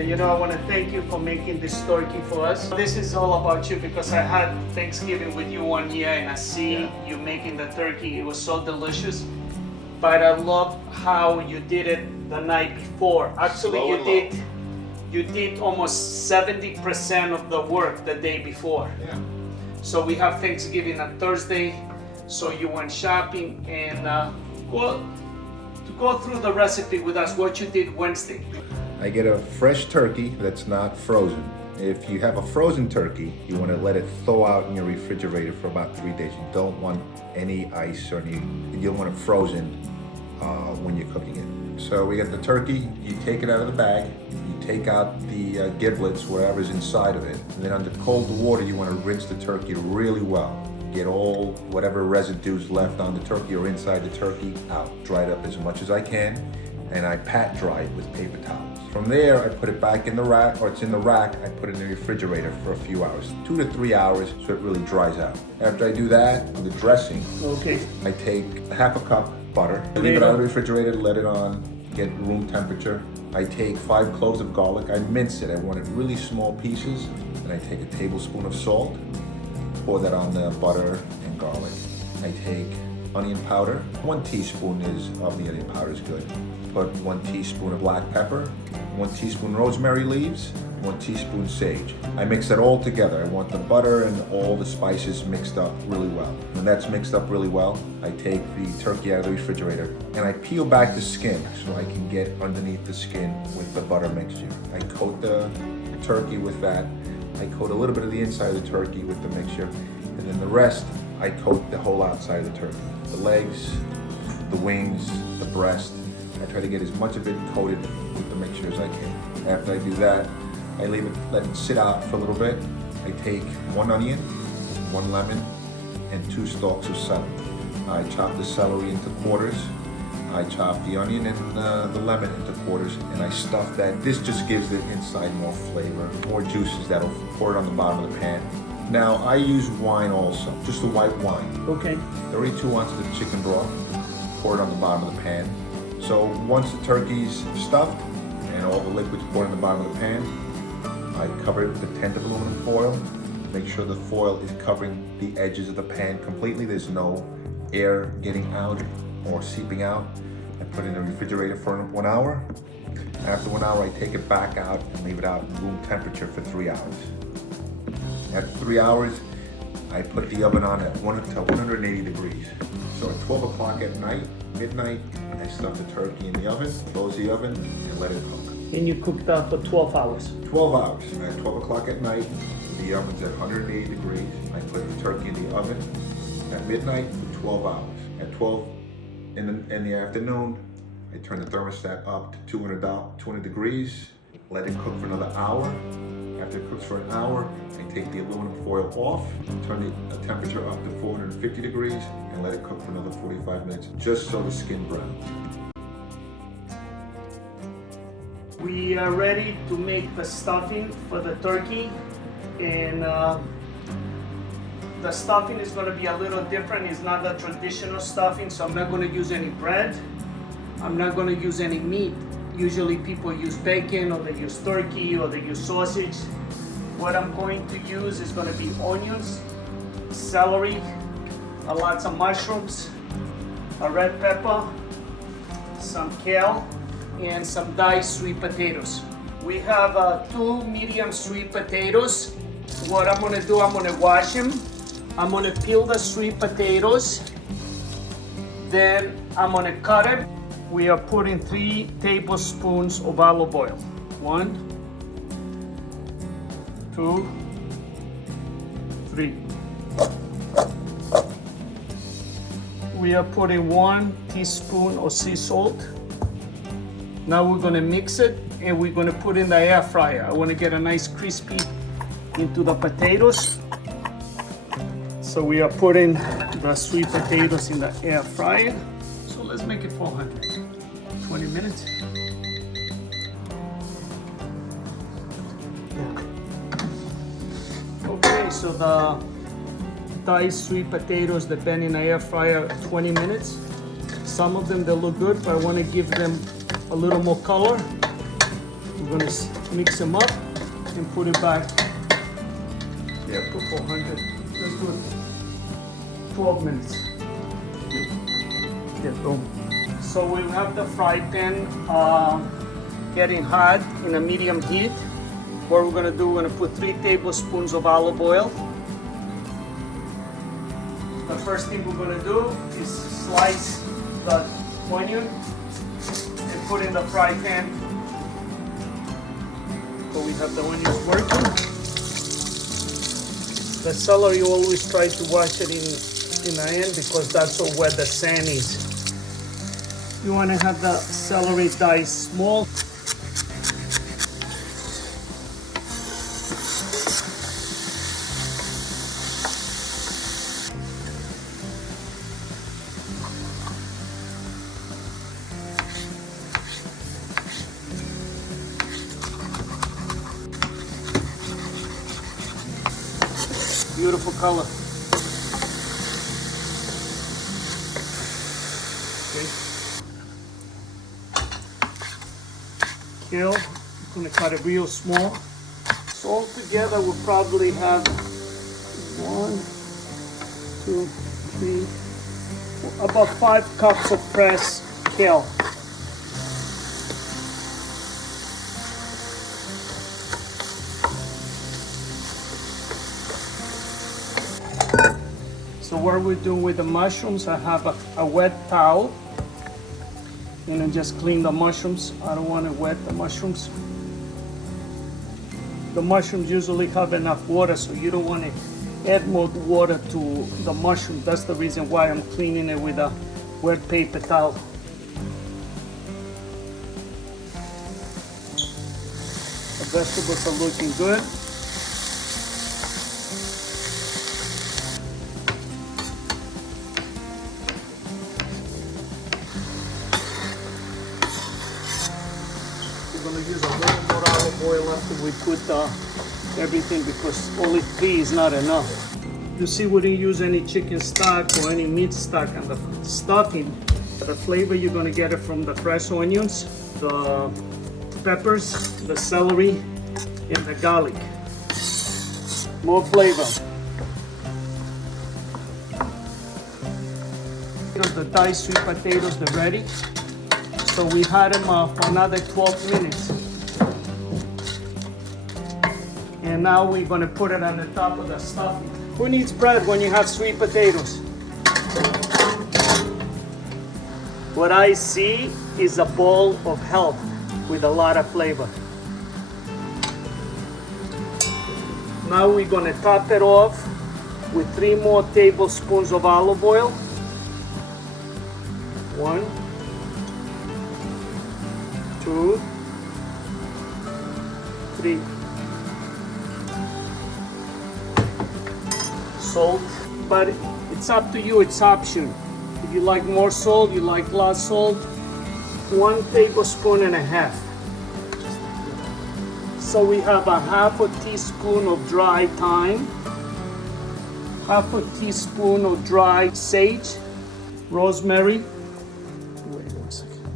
So I want to thank you for making this turkey for us. This is all about you because I had Thanksgiving with you one year and I see you making the turkey. It was so delicious. But I love how you did it the night before. Actually, you did almost 70% of the work the day before. Yeah. So we have Thanksgiving on Thursday. So you went shopping and go through the recipe with us, what you did Wednesday. I get a fresh turkey that's not frozen. If you have a frozen turkey, you want to let it thaw out in your refrigerator for about 3 days. You don't want any ice or you don't want it frozen when you're cooking it. So we get the turkey, you take it out of the bag, you take out the giblets, whatever's inside of it, and then under cold water you want to rinse the turkey really well. Get all whatever residues left on the turkey or inside the turkey out. Dry it up as much as I can, and I pat dry it with paper towels. From there, I put it back in the rack, or it's in the rack, I put it in the refrigerator for a few hours, 2 to 3 hours, so it really dries out. After I do that, the dressing, I take half a cup butter, leave it out of the refrigerator, let it on, get room temperature. I take 5 cloves of garlic, I mince it, I want it really small pieces, and I take a tablespoon of salt, pour that on the butter and garlic. I take onion powder. 1 teaspoon of the onion powder is good. Put 1 teaspoon of black pepper, 1 teaspoon rosemary leaves, 1 teaspoon sage. I mix that all together. I want the butter and all the spices mixed up really well. When that's mixed up really well, I take the turkey out of the refrigerator and I peel back the skin so I can get underneath the skin with the butter mixture. I coat the turkey with that. I coat a little bit of the inside of the turkey with the mixture, and then the rest, I coat the whole outside of the turkey. The legs, the wings, the breast. I try to get as much of it coated with the mixture as I can. After I do that, I let it sit out for a little bit. I take 1 onion, 1 lemon, and 2 stalks of celery. I chop the celery into quarters. I chop the onion and the lemon into quarters, and I stuff that. This just gives the inside more flavor, more juices that'll pour it on the bottom of the pan. Now, I use wine also, just the white wine. Okay. 32 ounces of chicken broth, pour it on the bottom of the pan. So once the turkey's stuffed and all the liquid's poured on the bottom of the pan, I cover it with a tint of aluminum foil. Make sure the foil is covering the edges of the pan completely. There's no air getting out or seeping out. I put it in the refrigerator for 1 hour. After 1 hour, I take it back out and leave it out in room temperature for 3 hours. After 3 hours, I put the oven on at 180 degrees. So at 12 o'clock at night, midnight, I stuff the turkey in the oven, close the oven, and let it cook. And you cook that for 12 hours? 12 hours. At 12 o'clock at night, the oven's at 180 degrees. I put the turkey in the oven at midnight for 12 hours. At 12 in the afternoon, I turn the thermostat up to 200 degrees, let it cook for another hour. After it cooks for an hour, I take the aluminum foil off, turn the temperature up to 450 degrees, and let it cook for another 45 minutes, just so the skin browns. We are ready to make the stuffing for the turkey, and the stuffing is going to be a little different. It's not the traditional stuffing, so I'm not going to use any bread. I'm not going to use any meat. Usually people use bacon, or they use turkey, or they use sausage. What I'm going to use is going to be onions, celery, lots of mushrooms, a red pepper, some kale, and some diced sweet potatoes. We have 2 medium sweet potatoes. What I'm going to do, I'm going to wash them. I'm going to peel the sweet potatoes. Then I'm going to cut it. We are putting 3 tablespoons of olive oil. 1, 2, 3. We are putting 1 teaspoon of sea salt. Now we're gonna mix it and we're gonna put in the air fryer. I wanna get a nice crispy into the potatoes. So we are putting the sweet potatoes in the air fryer. So let's make it 400. 20 minutes. Okay, so the diced sweet potatoes, they've been in the air fryer 20 minutes. Some of them, they look good, but I want to give them a little more color. We're gonna mix them up and put it back. Yep. To 400. Let's do it. 12 minutes. Yeah, boom. So we have the fry pan getting hot in a medium heat. What we're gonna do, we're gonna put 3 tablespoons of olive oil. The first thing we're gonna do is slice the onion and put in the fry pan. So we have the onions working. The celery, always try to wash it in the end because that's where the sand is. You want to have the celery diced small. Beautiful color. Okay. Kale, I'm gonna cut it real small. So all together we'll probably have 1, 2, 3, about 5 cups of pressed kale. So what we're doing with the mushrooms, I have a wet towel. And then just clean the mushrooms. I don't want to wet the mushrooms. The mushrooms usually have enough water, so you don't want to add more water to the mushroom. That's the reason why I'm cleaning it with a wet paper towel. The vegetables are looking good. We're going to use a little more olive oil after we put everything because only 3 is not enough. You see, we didn't use any chicken stock or any meat stock on the stuffing. The flavor, you're going to get it from the fresh onions, the peppers, the celery, and the garlic. More flavor. The diced sweet potatoes, they're ready. So we had them for another 12 minutes. And now we're gonna put it on the top of the stuffing. Who needs bread when you have sweet potatoes? What I see is a bowl of health with a lot of flavor. Now we're gonna top it off with 3 more tablespoons of olive oil. 1, 2, 3. Salt, but it's up to you, it's option. If you like more salt, you like less salt, 1 tablespoon and a half. So we have a half a teaspoon of dry thyme, half a teaspoon of dry sage, rosemary. Wait 1 second.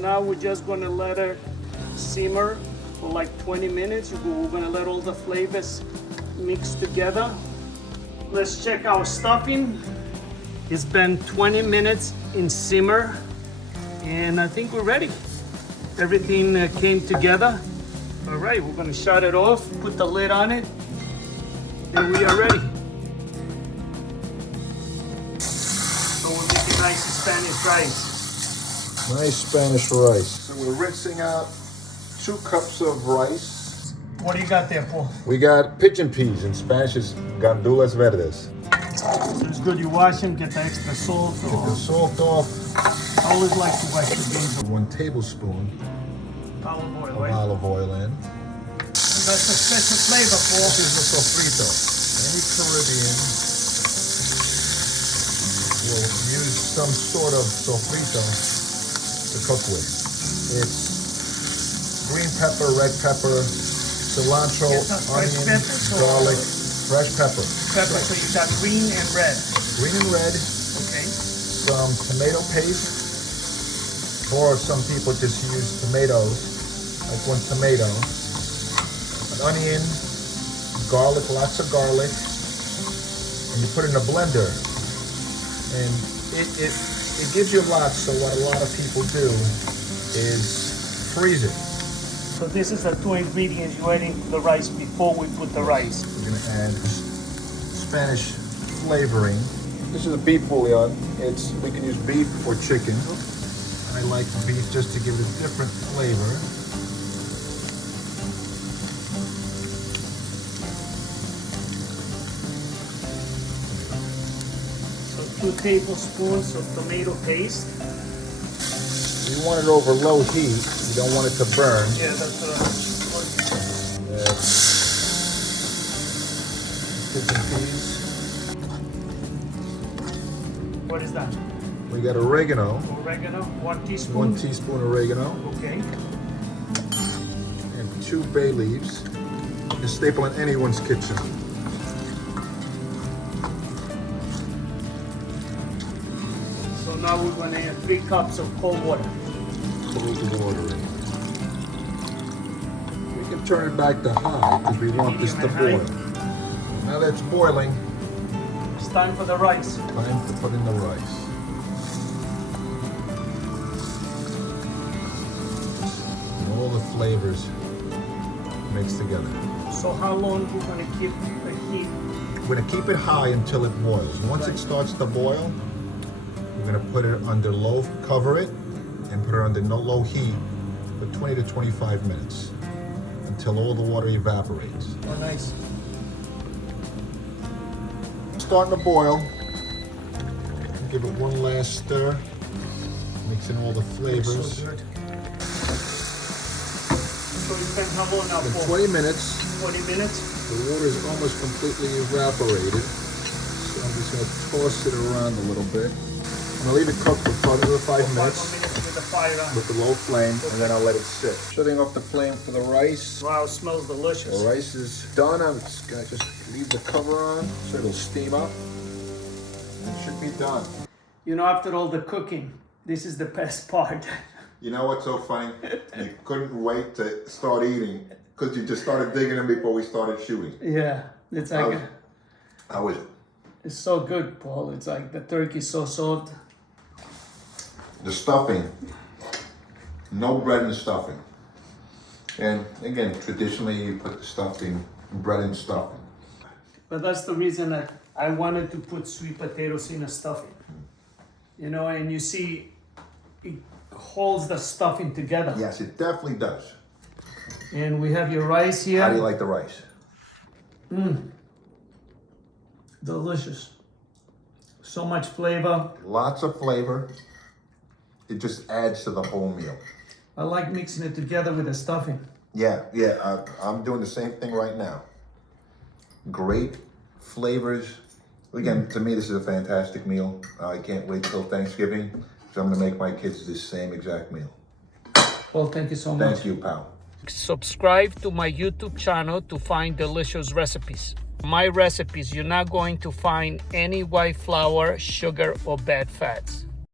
Now we're just gonna let it simmer for like 20 minutes. We're gonna let all the flavors mix together. Let's check our stuffing. It's been 20 minutes in simmer, and I think we're ready. Everything came together. All right, we're gonna shut it off, put the lid on it, and we are ready. So we're making nice Spanish rice. Nice Spanish rice. So we're rinsing out 2 cups of rice. What do you got there, Paul? We got pigeon peas. In Spanish is gandules verdes. It's good you wash them, get the extra salt Get the off. salt off. I always like to wash the beans. 1 tablespoon Olive oil, of right? olive oil in. That's a special flavor, Paul. This is the sofrito. Any Caribbean will use some sort of sofrito to cook with. It's green pepper, red pepper, cilantro, Yes, fresh onion, peppers or- garlic, fresh pepper. Pepper, so you got green and red. Green and red, Okay. some tomato paste, Or some people just use tomatoes, like 1 tomato, an onion, garlic, lots of garlic, and you put it in a blender. And it gives you a lot, so what a lot of people do is freeze it. So this is the 2 ingredients you're adding to the rice before we put the rice. We're gonna add Spanish flavoring. This is a beef bouillon. We can use beef or chicken. I like beef just to give it a different flavor. So 2 tablespoons of tomato paste. You want it over low heat. You don't want it to burn. Yeah, that's Peas. what is that? We got oregano. Oregano, 1 teaspoon. 1 teaspoon oregano. Okay. And 2 bay leaves. A staple in anyone's kitchen. So now we're going to add 3 cups of cold water. Cold water in. We can turn it back to high because we want this to boil. Now that's boiling. It's time for the rice. Time to put in the rice. And all the flavors mixed together. So how long we're going to keep the heat? We're going to keep it high until it boils. Once it starts to boil, we're going to put it under low, cover it, and put it under low heat for 20 to 25 minutes until all the water evaporates. Oh, nice. Starting to boil. Give it one last stir. Mix in all the flavors. So good. So it's been how long now In for? 20 minutes. 20 minutes. The water is almost completely evaporated. So I'm just going to toss it around a little bit. I'm going to leave it cook for another 5 minutes. 5 minutes with the fire on. With the low flame, and then I'll let it sit. Shutting off the flame for the rice. Wow, it smells delicious. The rice is done. I'm just going to leave the cover on so it'll steam up. It should be done. You know, after all the cooking, this is the best part. You know what's so funny? You couldn't wait to start eating because you just started digging them before we started shooting. Yeah, it's like How is it? it's so good, Paul. It's like the turkey's so soft. The stuffing, no bread and stuffing. And again, traditionally you put the stuffing, bread and stuffing. But that's the reason that I wanted to put sweet potatoes in a stuffing. You know, and you see, it holds the stuffing together. Yes, it definitely does. And we have your rice here. How do you like the rice? Delicious. So much flavor. Lots of flavor. It just adds to the whole meal. I like mixing it together with the stuffing. Yeah, I'm doing the same thing right now. Great flavors. Again, to me, this is a fantastic meal. I can't wait till Thanksgiving, so I'm gonna make my kids this same exact meal. Well, thank you so much. Thank you, pal. Subscribe to my YouTube channel to find delicious recipes. My recipes, you're not going to find any white flour, sugar, or bad fats.